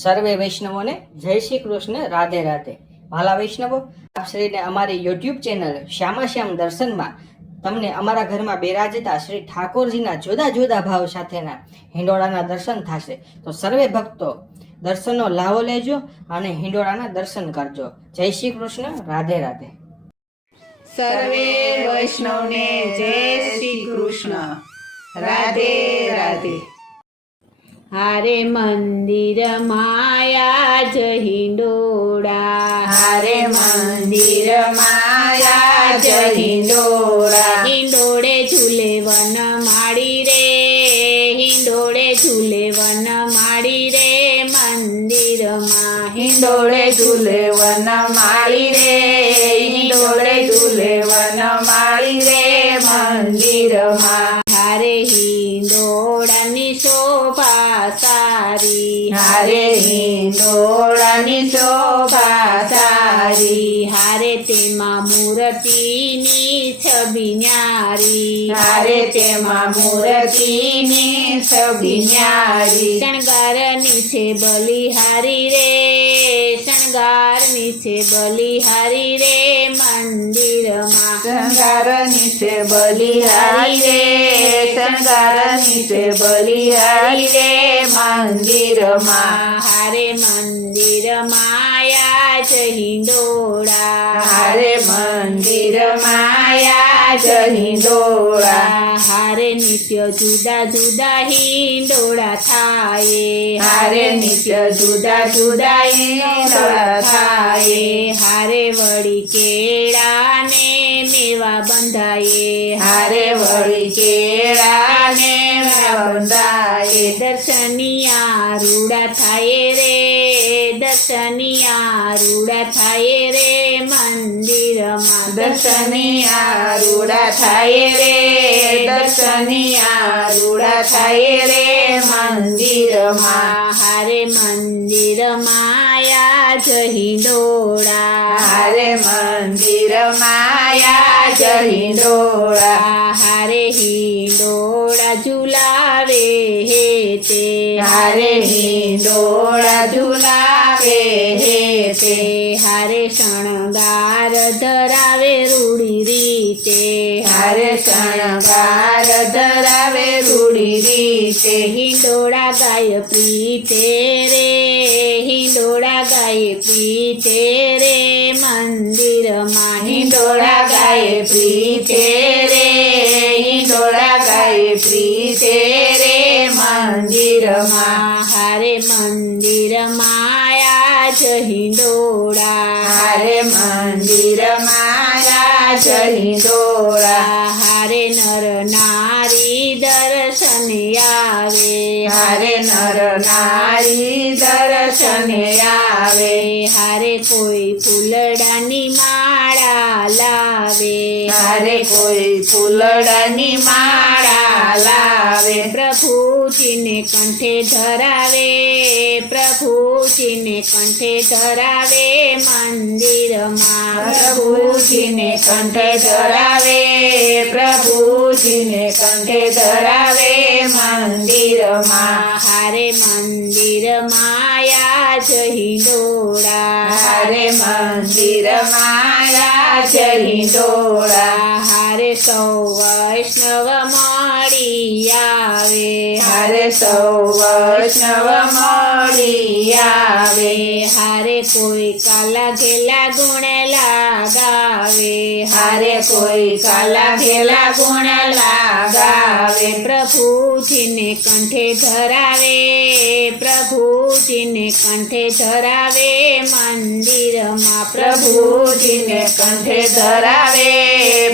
સર્વે વૈષ્ણવોને જય શ્રી કૃષ્ણ, રાધે રાધે. ભાલા વૈષ્ણવો, આપ શ્રીને અમારી યુટ્યુબ ચેનલ શ્યામાશ્યામ દર્શનમાં તમને અમારા ઘરમાં બિરાજતા શ્રી ઠાકોરજીના જુદા જુદા ભાવ સાથેના હિંડોળાના દર્શન થશે. તો સર્વે ભક્તો દર્શનનો લાવો લેજો અને હિંડોળાના દર્શન કરજો. જય શ્રી કૃષ્ણ, રાધે રાધે. સર્વે વૈષ્ણવને જય શ્રી કૃષ્ણ, રાધે રાધે. હારે મંદિર માયા જ હિંડોળા, હારે મંદિર માયા જ હિંડોળા. હિંડોળે ઝૂલે વન માળી રે, હિંડોળે ઝૂલે વન માળી રે મંદિરમાં. હિંડોળે ઝૂલે વન માળી રે, હિંડોળે ઝૂલે વન માળી રે મંદિરમાં. હારે હિંડોળાની શોભા સારી, હારે હિંડોળાની શોભા સારી. હારે તેમાં મૂર્તિની છબી ન્યારી, હારે તેમાં મૂર્તિની છબી ન્યારી. શણગારની છે બલિહારી રે, શણગારની છે બલિહારી રે મંદિરમાં. શણગારની છે બલિહારી રે, શણગારની છે બલિહારી રે મંદિરમાં. હારે મંદિર માયા જ હિંડોળા, હારે મંદિર માયા જ હિંડોળા. હારે નિત્ય જુદા જુદા હિંડોળા થાય, હારે નિત્ય જુદા જુદા હિંડોળા થાય. હારે વળી કેળા ને મેવા બંધાયે, હારે વળી કેળા ને મેવા બંધાયે. દર્શનિયા રૂડા થાય રે, દર્શનિયા રૂડા થાય રે મંદિરમાં. દર્શનિયા રૂડા થાય રે, દર્શનિયા રૂડા થાય રે મંદિરમાં. હારે મંદિર માયા જ હિંડોળા, હારે મંદિર માયા જ હિંડોળા. હારે હિંડોળા ઝુલાવે હે તે, હારે હિંડોળા ઝુલાવે હે તે. હારે શણગાર ધરાવે રૂડી રીતે, હારે શણગાર ધરાવે રૂડી રીતે. હિંડોળા ગાય પ્રીતે રે, હિંડોળા ગાય પ્રીતે રે મંદિરમાં. હિંડોળા ગાય પ્રીતે રે, હિંડોળા ગાય પ્રીતે રે મંદિરમાં. હારે મંદિર માયા જ હિંડોળા, હારે મંદિર માયા જ હિંડોળા. હારે નર નારી દર્શને આવે, હારે નર નારી દર્શને આવે. હારે કોઈ ફૂલડાની માળા લાવે, હારે કોઈ ફૂલડાની માળા લાવે. પ્રભુજીને કંઠે ધરાવે, પ્રભુજીને કંઠે ધરાવે મંદિરમાં. પ્રભુજીને કંઠે ધરાવે, પ્રભુજીને કંઠે ધરાવે મંદિરમાં. હારે મંદિર માયા જ હિંડોળા, હારે મંદિર માયા જ હિંડોળા. હારે સૌ વૈષ્ણવ મળી આવે, હારે સૌ વૈષ્ણવ મળી આવે. હારે કોઈ કાલા ઘેલા ગુણ લાગાવે, હારે કોઈ કાલા ઘેલા ગુણ લાગાવે. પ્રભુજીને કંઠે ધરાવે, પ્રભુજીને કંઠે ધરાવે મંદિરમાં. પ્રભુજીને કંઠે ધરાવે,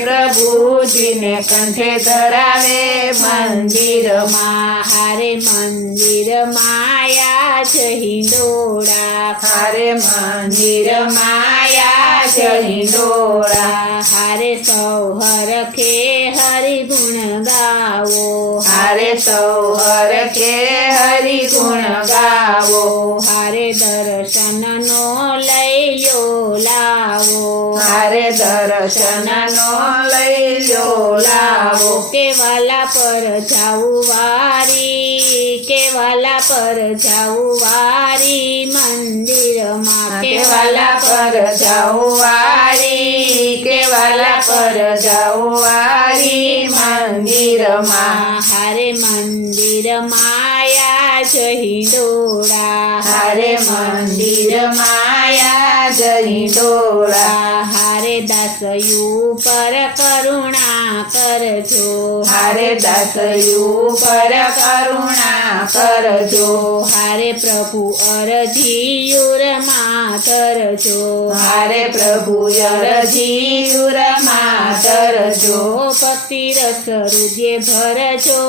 પ્રભુજીને કંઠે ધરાવે મંદિરમાં. હારે મંદિર માયા જ હિંડોળા, હારે મંદિર માયા જ હિંડોળા. હારે સૌ હરખે હરિ ગુણ ગાવો, હારે સૌ હરખે હરિ ગુણ ગાવો. હારે દર્શનનો લઈયો લાવો, હારે દર્શન દર્શનનો લઈ લ્યો લાવો કેવાલા પર જાવું વારી કેવાલા પર જાવું વારી મંદિરમાં કેવાલા પર જાવું વારી કેવાલા પર જાવું વારી મંદિરમાં હારે મંદિર માયા જહી ડોળા હારે મંદિર માયા જહી ડોળા હારે દાસયું પર કરુણા કરજો હારે દાસયું પર કરુણા કરજો હારે પ્રભુ અરજીયુરમાં તરજો હારે પ્રભુ અરજીયુરમાં તરજો ભક્તિ રસ હૃદય ભરજો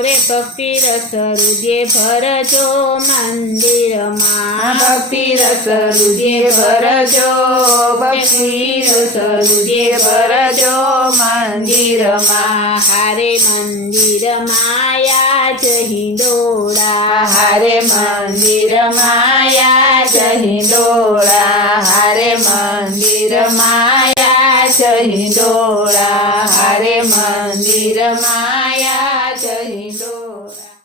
રે ભક્તિ રસ હૃદય ભરજો મંદિરમાં ભક્તિ રસ હૃદય ભરજો ભક્તિ રસ હૃદય ભરજો મંદિરમાં હારે મંદિર માયા જહી ડોળા હારે મંદિર માયા જહી ડોળા હારે મંદિર માયા જહી ડોળા હારે મંદિર માયા જહી ડોળા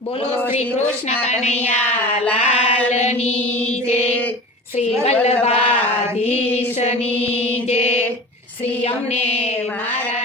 બોલો શ્રી કૃષ્ણ કનૈયા લાલની જય શ્રી વલ્લભાધીશની જય શ્રી અમને મહારાજ